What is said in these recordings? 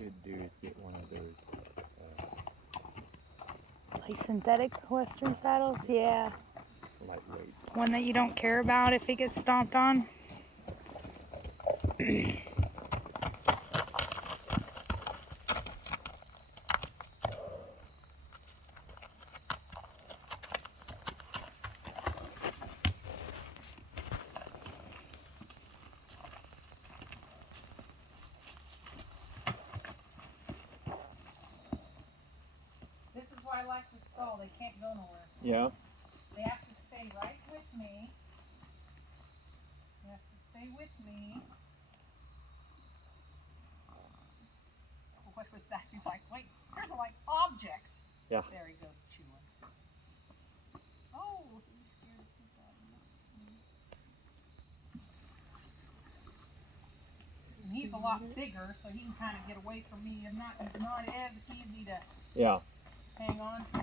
should do is get one of those. Like synthetic Western saddles? Yeah. Lightweight. One that you don't care about if it gets stomped on. This is why I like the stall. They can't go nowhere. Yeah. They have to stay right with me. They have to stay with me. What was that? He's like, wait, there's like objects. Yeah. There he goes chewing. Oh, he scared the poop out of me. And he's a lot bigger, so he can kind of get away from me. He's not as easy to hang on to.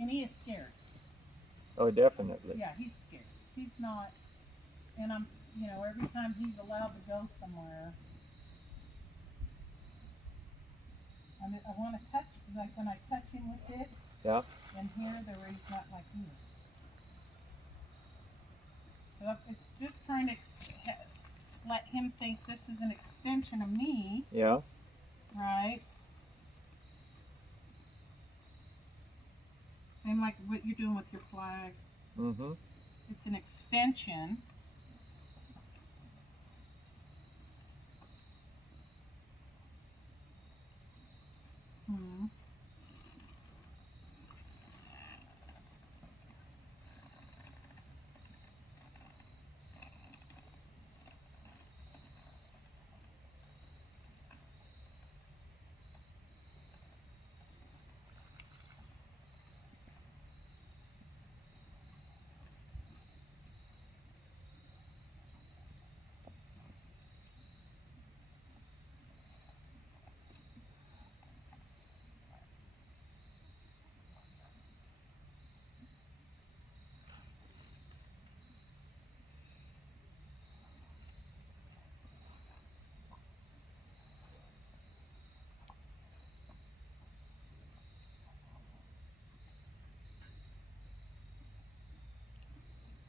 And he is scared. Oh, definitely. Yeah, he's scared. He's not, and I'm, every time he's allowed to go somewhere, I want to touch, like when I touch him with this, and here, he's not like me. So it's just trying to let him think this is an extension of me. Yeah. Right? Same like what you're doing with your flag. Mm-hmm. It's an extension.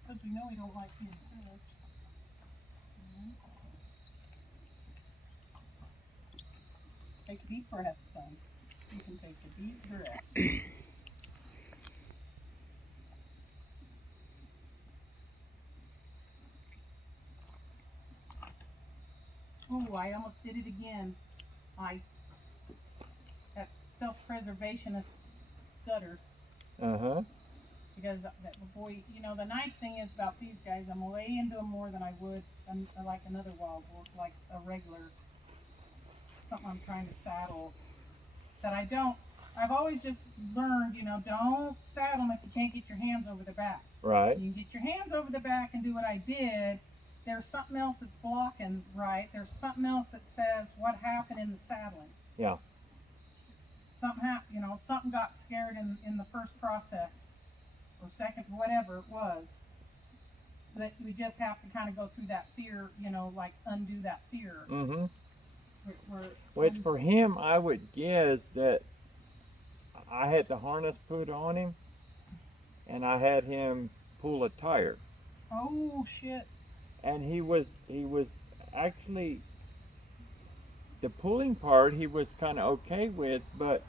Because we know we don't like being touched. Take a deep breath, son. You can take a deep breath. Oh, I almost did it again. That self-preservation is stutter. Uh-huh. Because that boy, the nice thing is about these guys, I'm way into them more than I would like another wild wolf, like a regular, something I'm trying to saddle. That I've always just learned, don't saddle them if you can't get your hands over the back. Right. You can get your hands over the back and do what I did. There's something else that's blocking, right? There's something else that says what happened in the saddling. Yeah. Something got scared in the first process. Or second, whatever it was, but we just have to kind of go through that fear, like undo that fear. Mm-hmm. Which for him, I would guess that I had the harness put on him, and I had him pull a tire. Oh shit! And he was actually, the pulling part he was kind of okay with, but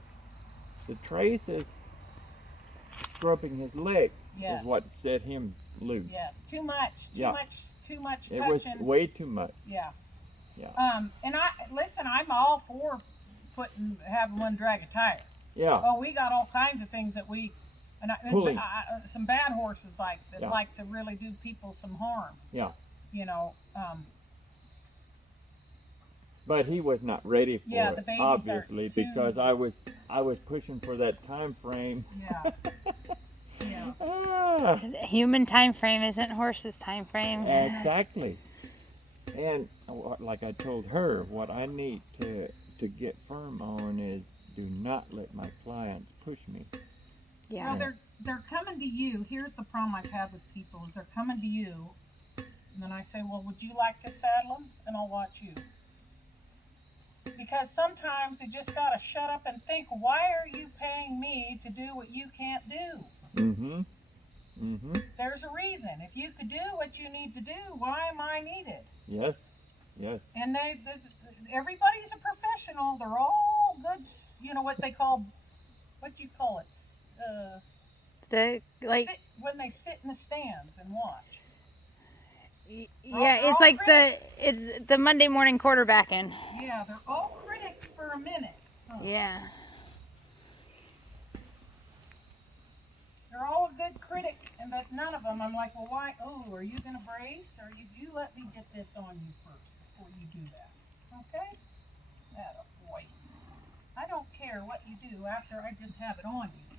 the traces scrubbing his legs is what set him loose. Yes, too much touching. It was way too much. Yeah. Yeah. And I'm all for having one drag a tire. Yeah. Oh, we got all kinds of things that we, Pulling. some bad horses that Yeah. like to really do people some harm. Yeah. You know, But he was not ready for yeah, it, the babies obviously, are too. because I was pushing for that time frame. Yeah. Yeah. Ah, The human time frame isn't horse's time frame. exactly. And like I told her, what I need to get firm on is do not let my clients push me. Yeah. Well, they're coming to you. Here's the problem I've had with people is they're coming to you, and then I say, well, would you like to saddle them? And I'll watch you. Because sometimes you just gotta shut up and think, why are you paying me to do what you can't do? Mm-hmm. Mm-hmm. There's a reason. If you could do what you need to do, why am I needed? Yes. Yes. And everybody's a professional. They're all good. You know what they call, what do you call it? When they sit in the stands and watch. Yeah, They're it's all like critics. it's the Monday morning quarterbacking. Yeah, they're all critics for a minute. Huh. Yeah. They're all a good critic, but none of them. I'm like, well, why? Oh, are you gonna brace? Or you let me get this on you first before you do that? Okay? Atta boy. I don't care what you do after I just have it on you.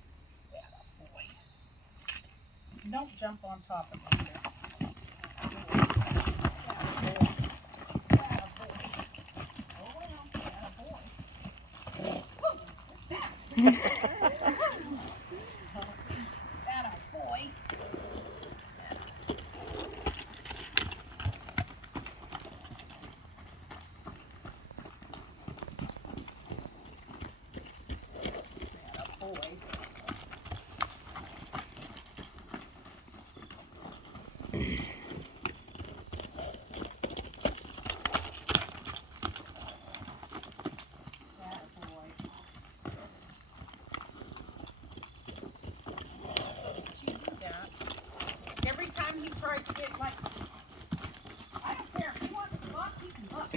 Atta boy. Don't jump on top of me here. Atta boy. Oh well, atta boy. Atta boy. Atta boy. Every time he tries to get like, I don't care if he wants to buck, he can buck.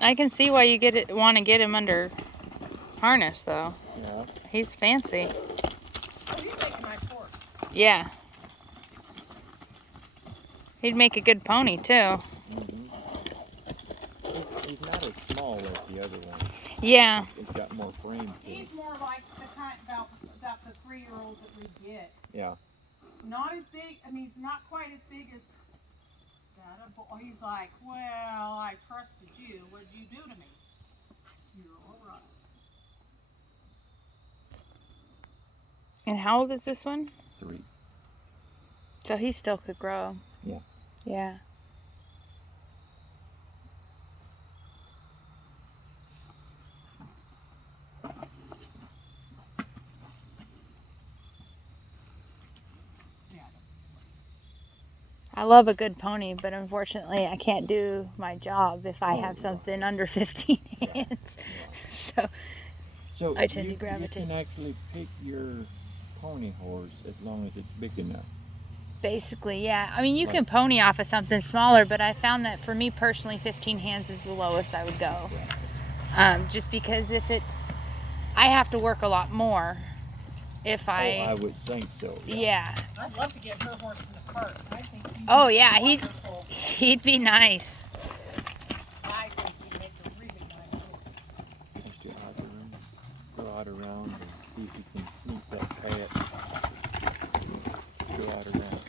I can see why you want to get him under harness though. Yeah. He's fancy. Oh, he'd make a nice horse. Yeah. He'd make a good pony too. Mm-hmm. He's not as small as the other one. Yeah. He's got more frame to He's him. more like the kind about the 3-year-olds that we get. Yeah. Not as big. I mean, he's not quite as big as that. He's like, well, I trusted you. What'd you do to me? You're all right. And how old is this one? 3. So he still could grow. Yeah. Yeah. I love a good pony, but unfortunately I can't do my job if I have something under 15 hands. So So I tend to you gravitate. can actually pick your pony horse as long as it's big enough. Basically, yeah. I mean, you can pony off of something smaller, but I found that for me personally, 15 hands is the lowest I would go. Just because I have to work a lot more if I would think so. Yeah. I'd love to get her horse in the cart. I think he'd be nice. I think he'd make a really nice horse. Just go out around and see if you can sneak that pad. Go out around.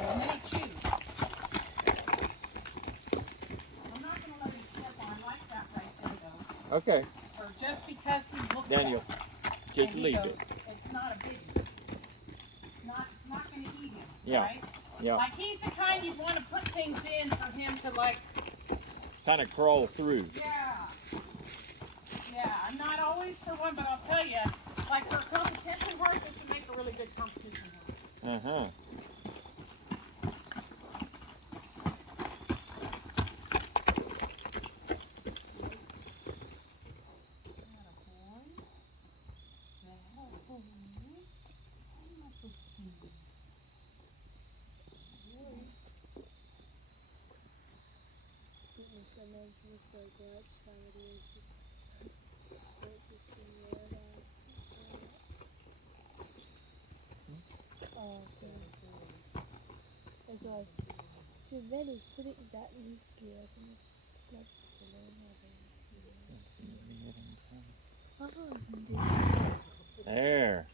And then he chews. I'm not going to let him step on. I like that right there, though. Okay. Or just because he looks Daniel, at it. just And he leave goes, it. It's not a biggie. It's not going to eat him, Yeah. right? Yeah. Like, he's the kind you'd want to put things in for him to, like... Kind of crawl through. Yeah. Yeah, I'm not always for one, but I'll tell you, like, for a competition horse, this would make a really good competition horse. Uh-huh. There.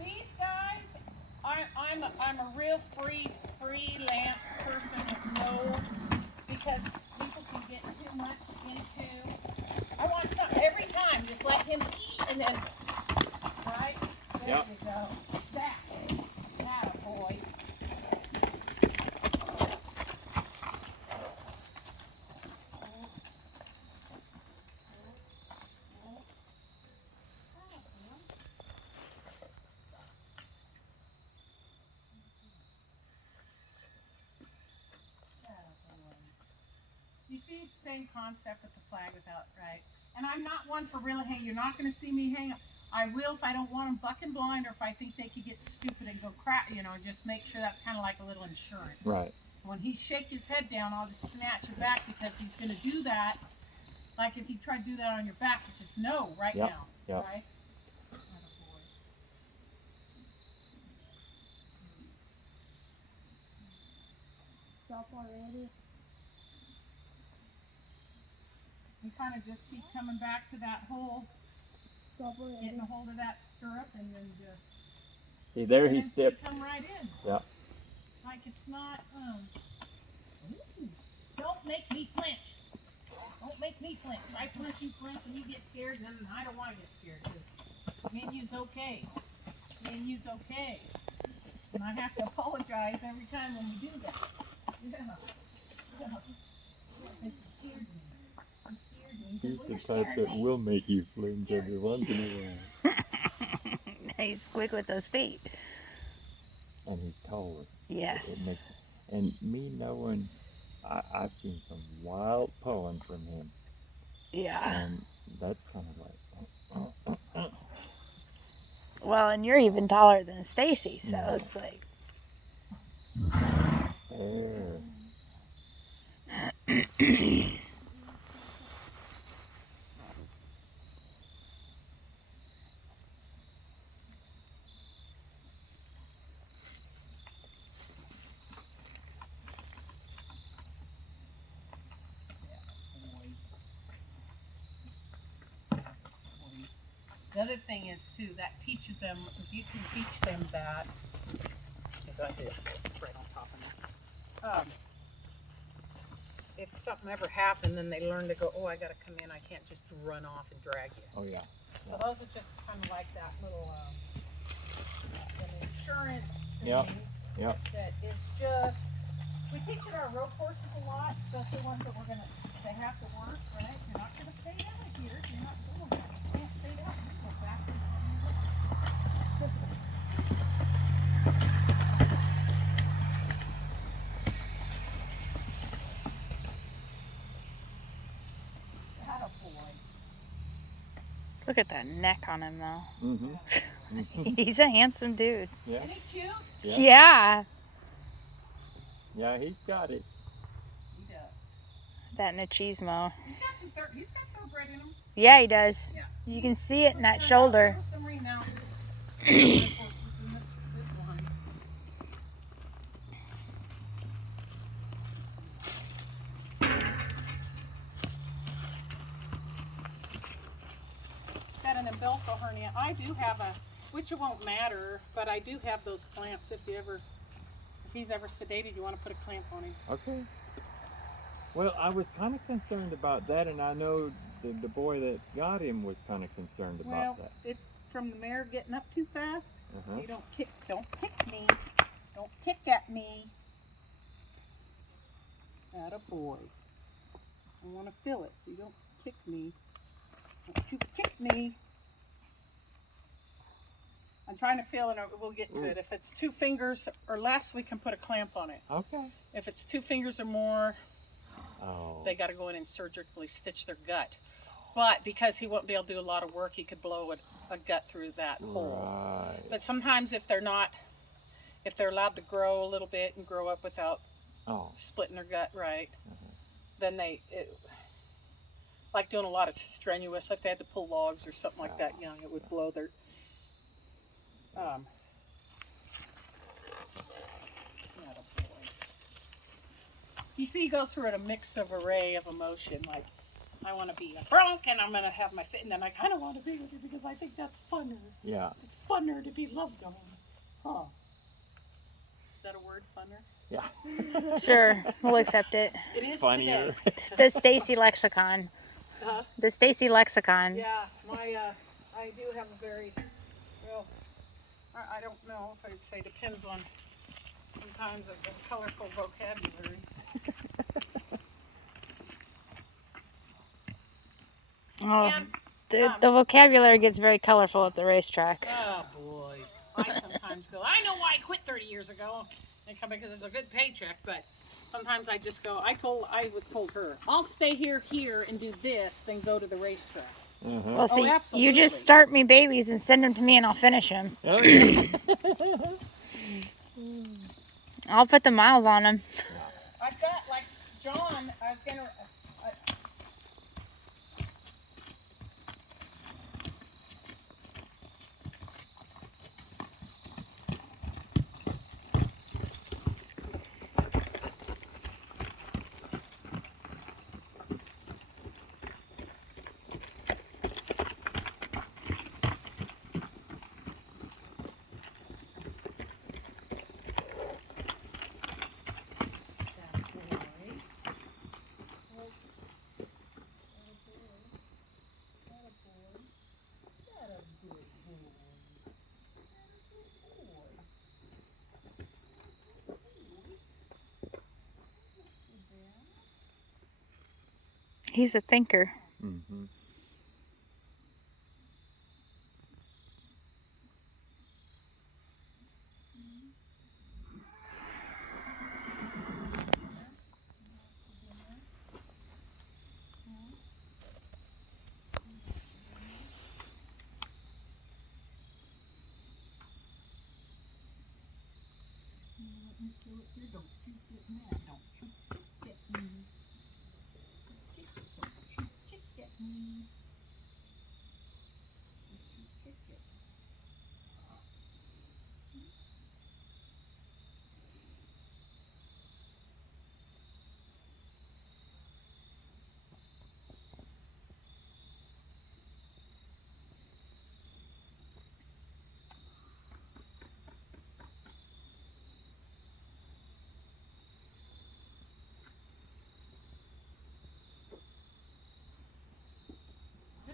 These guys, I'm a real freelance person with no, because people can get too much into. I want something every time. Just let him eat and then, right? There Yep. you go. That a boy. You see, it's the same concept with the flag without, right? And I'm not one for really, hey, you're not going to see me hang up. I will if I don't want them bucking blind, or if I think they could get stupid and go crap, just make sure that's kind of like a little insurance. Right. When he shake his head down, I'll just snatch it back, because he's going to do that. Like if you try to do that on your back, it's just no right Yep. now, Yep. right? Stop already. You kind of just keep coming back to that hole, Stop already. getting a hold of that stirrup, and then just. See, there and he then stepped. come right in. Yep. Like it's not. Don't make me flinch. Don't make me flinch. If I punch, you flinch, and you get scared, then I don't want to get scared, because me and you's okay. Me and you's okay. And I have to apologize every time when we do that. Yeah. You scared me. You scared me. He He's said, the "Well, type you're that scaring me." will make you flinch every once in a while. He's quick with those feet. And he's taller. Yes. It makes, and me knowing, I've seen some wild pulling from him. Yeah. And that's kind of like. Well, and you're even taller than Stacy, so Yeah. it's like. There. The other thing is too, that teaches them, if you can teach them that, right on top of me. If something ever happened, then they learn to go, oh, I gotta come in, I can't just run off and drag you. Oh yeah. So those are just kind of like that little, an insurance Yep. things Yep. that is just, we teach it our rope courses a lot, especially ones that they have to work, right? You're not gonna stay down here, you're not going that, you can't stay down, you go backwards. Attaboy. Look at that neck on him, though. Mm-hmm. He's a handsome dude. Yeah. Isn't he cute? Yeah. Yeah. Yeah, he's got it. He does. That machismo. He's got thoroughbred in him. Yeah, he does. Yeah. You can see it in that Let's shoulder. There's some renown thoroughbred horses in this one. Got an umbilical hernia. I do have which it won't matter, but I do have those clamps if he's ever sedated, you want to put a clamp on him. Okay. Well, I was kind of concerned about that, and I know the boy that got him was kind of concerned Well, about that. it's from the mare getting up too fast. Uh-huh. You don't kick me. Don't kick at me. Atta boy. I want to feel it, so you don't kick me. Don't you kick me. I'm trying to feel it, and we'll get to Ooh. it. If it's 2 fingers or less, we can put a clamp on it. Okay. If it's 2 fingers or more, Oh. they got to go in and surgically stitch their gut. But because he won't be able to do a lot of work, he could blow a gut through that hole. Right. But sometimes if they're allowed to grow a little bit and grow up without splitting their gut right, then like doing a lot of strenuous, like they had to pull logs or something like that young, it would blow their you see, he goes through a mix of array of emotion, like I want to be a bronc and I'm going to have my fit, and then I kind of want to be with you because I think that's funner. Yeah. It's funner to be loved on. Huh. Is that a word, funner? Yeah. Sure, we'll accept it. It is Funnier. today. The Stacy lexicon. Huh? The Stacy lexicon. Yeah, I do have a very, well, I don't know if I'd say depends on sometimes a colorful vocabulary. Oh, And, the vocabulary gets very colorful at the racetrack. oh boy, I sometimes go, I know why I quit 30 years ago. I come because it's a good paycheck, but sometimes I just go, I was told her, I'll stay here and do this, then go to the racetrack. Uh-huh. Well, Oh, see, you absolutely. just start me babies and send them to me and I'll finish them. Oh, yeah. I'll put the miles on them. I've got, like, John, I was going to, He's a thinker. Mm-hmm.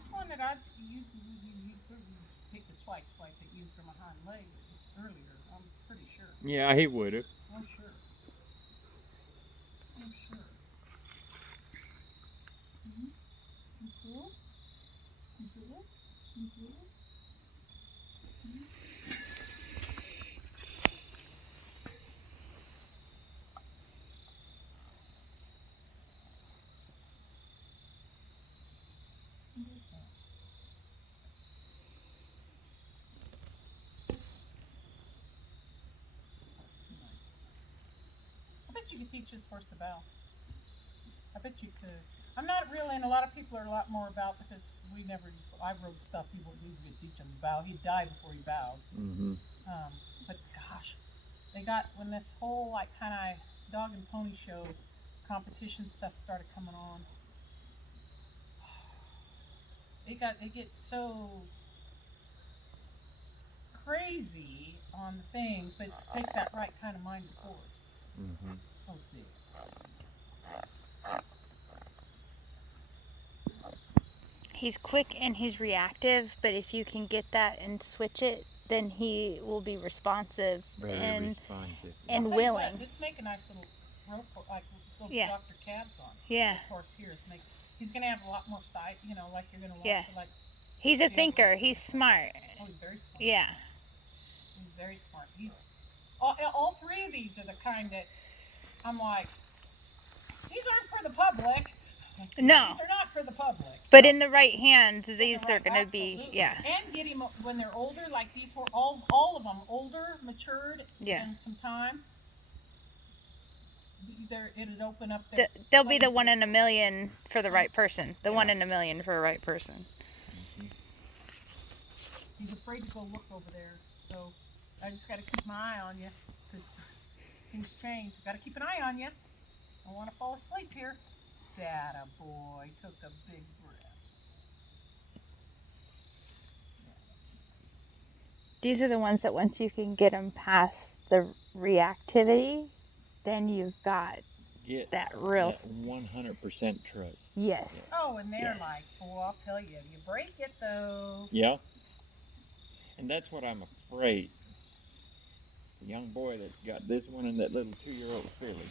this one that I you take the swipe that you from behind leg earlier, I'm pretty sure. Yeah, he would have. I'm sure. Cool? I bet you could teach this horse to bow. I bet you could. I'm not really, and a lot of people are a lot more about because I rode stuff he wouldn't even teach him to bow. He'd die before he bowed. Mm-hmm. But gosh, when this whole like kind of dog and pony show competition stuff started coming on, it gets so crazy on the things, but it takes that right kind of minded horse. Mm-hmm. Oh, dear. He's quick and he's reactive, but if you can get that and switch it, then he will be responsive Very and responsive. I'll and tell you willing. what, just make a nice little rope, like little Yeah. Dr. Cabs on. Yeah. This horse here is he's gonna have a lot more sight, like you're gonna want Yeah. to like. He's a be able to thinker. look He's at it. smart. Oh, he's very smart. Yeah. He's very smart. He's all three of these are the kind that I'm like, these aren't for the public. No. These are not for the public. But in the right hands, these Right, are going to be, absolutely. yeah. And get him when they're older, like these were all of them older, matured, Yeah. in some time. It'd open up their. They'll be the 1 in a million for the right person. The Yeah. 1 in a million for a right person. Mm-hmm. He's afraid to go look over there, so I just got to keep my eye on you because things change. Got to keep an eye on you. I don't want to fall asleep here. That a boy took a big breath. These are the ones that once you can get them past the reactivity, then you've got Get that real. that 100% trust. Yes. Oh, and they're Yes. like, oh, I'll tell you, you break it though. Yeah. And that's what I'm afraid. The young boy that's got this one and that little 2-year-old filly.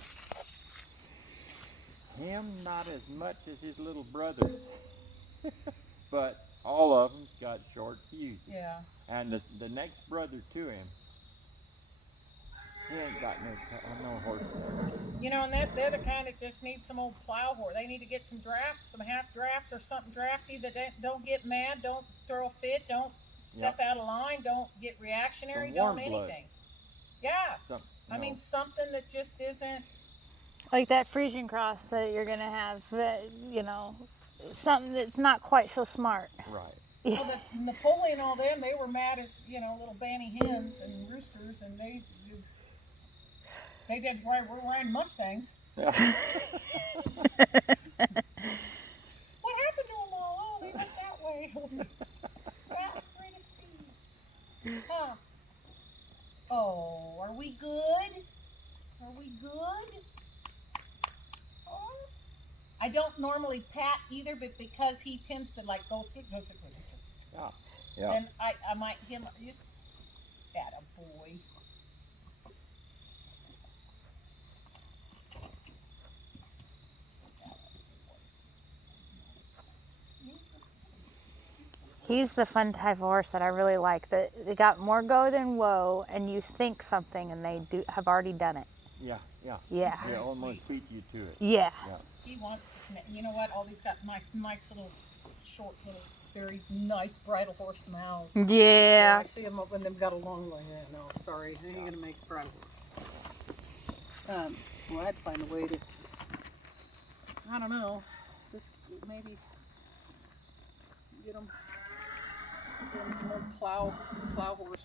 Him not as much as his little brothers, but all of them's got short fuses. Yeah. And the next brother to him, he ain't got no horse sense. And they're the kind that just need some old plow horse. They need to get some drafts, some half drafts or something drafty that don't get mad, don't throw a fit, don't step out of line, don't get reactionary, Some don't warm blood. anything. Yeah. Some, I mean, something that just isn't. Like that Frisian cross that you're going to have, something that's not quite so smart. right. Well, Napoleon, all them, they were mad as little banny hens and roosters, and they did why we're riding Mustangs. Yeah. What happened to them all? Oh, they went that way. Fast rate of speed. Huh. Oh, are we good? Are we good? Oh. I don't normally pat either, but because he tends to like go sleep. Yeah. Yeah. Then I might him just at a boy. He's the fun type of horse that I really like. That they got more go than whoa, and you think something, and they have already done it. Yeah. Yeah. Yeah. They Very almost sweet. beat you to it. Yeah. Yeah. He wants to connect. You know what? All these got nice little, short little, very nice bridle horse mouths. Yeah. I see them when they've got a long line. Yeah, no, sorry, I ain't gonna make a bridle horse. Well, I'd find a way to. I don't know. Just maybe get them some old plow horse